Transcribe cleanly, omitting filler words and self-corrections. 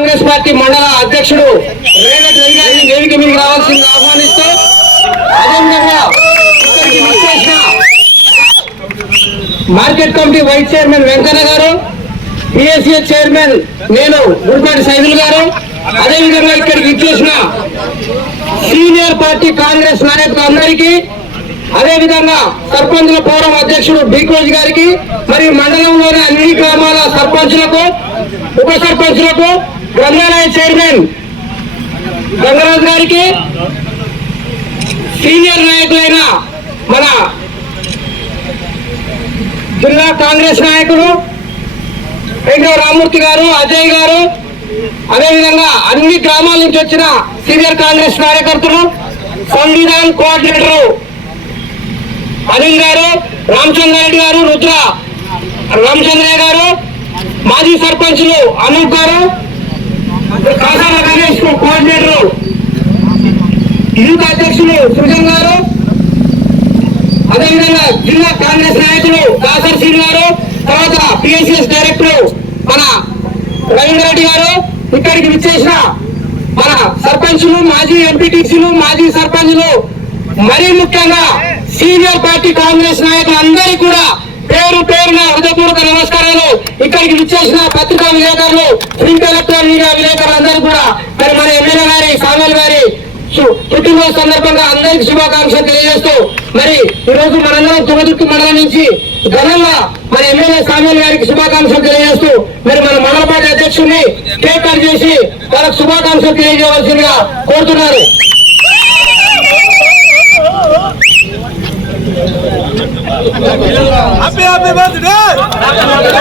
Congress party మండల అధ్యక్షుడు రేవత్ రెడ్డి గారిని వేదిక మీదకి రావాల్సింది ఆహ్వానిస్తూ, అదేవిధంగా ఇక్కడికి విచ్చేసిన market committee vice chairman Venkanna గారు, పిఎస్సిఎస్ చైర్మన్ నేను గుడిపాటి సైదుల్ గారు, అదేవిధంగా ఇక్కడికి విచ్చేసిన సీనియర్ పార్టీ కాంగ్రెస్ నాయకులందరికీ, అదేవిధంగా సర్పంచుల ఫోరం అధ్యక్షుడు బీకోజ్ గారికి, మరియు మండలంలోని అన్ని గ్రామాల సర్పంచులకు, ఉప సర్పంచులకు, గ్రంథాలయ చైర్మన్ గంగరాజు గారికి, సీనియర్ నాయకులైన మన జిల్లా కాంగ్రెస్ నాయకులు వెంకట రామూర్తి గారు, అజయ్ గారు, అదేవిధంగా అన్ని గ్రామాల నుంచి వచ్చిన సీనియర్ కాంగ్రెస్ కార్యకర్తలు, సంవిధాన్ కోఆర్డినేటర్ అనిల్ గారు, రామచంద్రారెడ్డి గారు, రుద్ర రామచంద్రయ్య గారు, మాజీ సర్పంచులు అనూప్ గారు, కాసాల గణేష్ కోఆర్డినేటర్ యూత్ అధ్యక్షులు సృజన్ గారు, అదేవిధంగా జిల్లా కాంగ్రెస్ నాయకులు దాసర్ సింగ్ గారు, తర్వాత పిఎస్సిఎస్ డైరెక్టర్ మన రవీంద్రరెడ్డి గారు, ఇక్కడికి విచ్చేసిన మన సర్పంచులు, మాజీ ఎంపీటీసీలు, మాజీ సర్పంచులు, మరీ ముఖ్యంగా సీనియర్ పార్టీ కాంగ్రెస్ నాయకులు అందరికీ కూడా పేరు పేరున హృదయపూర్వక నమస్కారాలు. ఇక్కడికి విచ్చేసిన పత్రికా విలేకరులు, ప్రింట్ ఎలక్ట్రానిక్ మీడియా విలేకరులు అందరూ కూడా మరి మన ఎమ్మెల్యే గారి సామల్ గారి పుట్టినరోజు సందర్భంగా అందరికి శుభాకాంక్షలు తెలియజేస్తూ, మరి ఈ రోజు మనందరం తుగదుర్తి మండలం నుంచి ఘనంగా మన ఎమ్మెల్యే సామల్ గారికి శుభాకాంక్షలు తెలియజేస్తూ, మరి మన మండల పార్టీ అధ్యక్షుడిని కేక్ కట్ చేసి వాళ్ళకు శుభాకాంక్షలు తెలియజేయవలసిందిగా కోరుతున్నారు. Happy birthday!